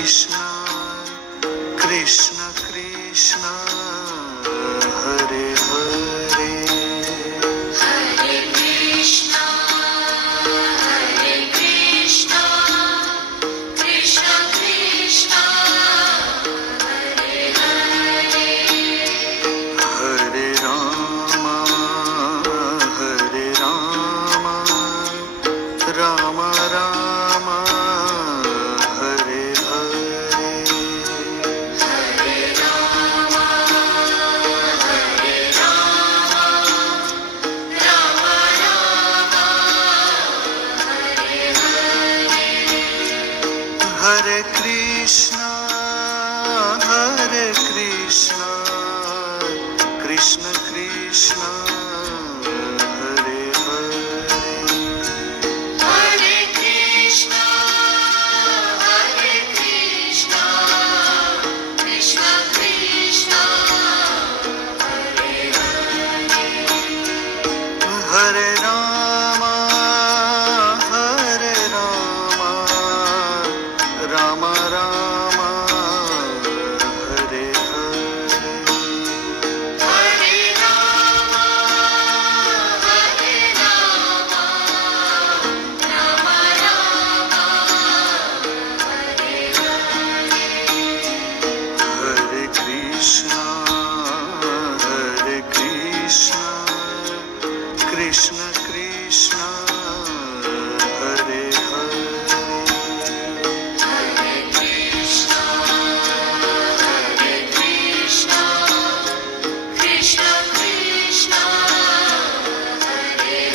Krishna Krishna Krishna Hare Hare Hare Krishna Krishna Krishna Hare Hare Hare Rama Rama Rama Hare Hare Hare Rama Rama Rama Hare Hare Hare Krishna Krishna Krishna Hare Hare Hare Krishna Krishna Krishna Hare Hare Hare Rama Rama Rama Hare Hare Hare Rama Rama Rama Hare Hare Hare Krishna Krishna Krishna Hare Hare Hare Krishna Krishna Krishna Hare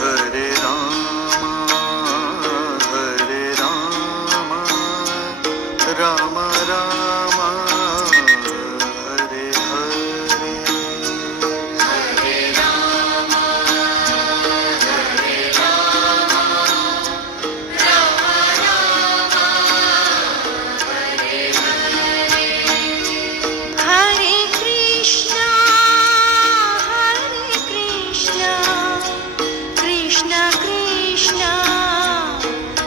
Hare Hare Rama Rama Rama Hare Hare Hare Rama Rama Rama Hare Hare Hare Krishna Krishna Krishna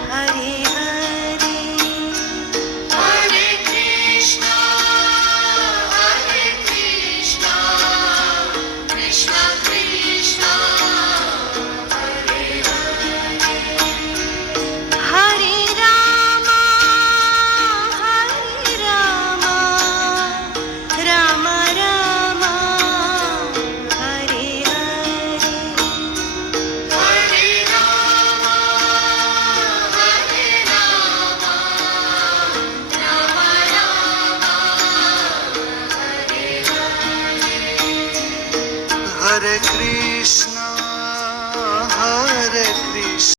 Hare Hare Hare Krishna Krishna Krishna Hare Hare Hare Rama Rama Rama Hare Hare Hare Rama Rama Rama Hare Hare Hare Krishna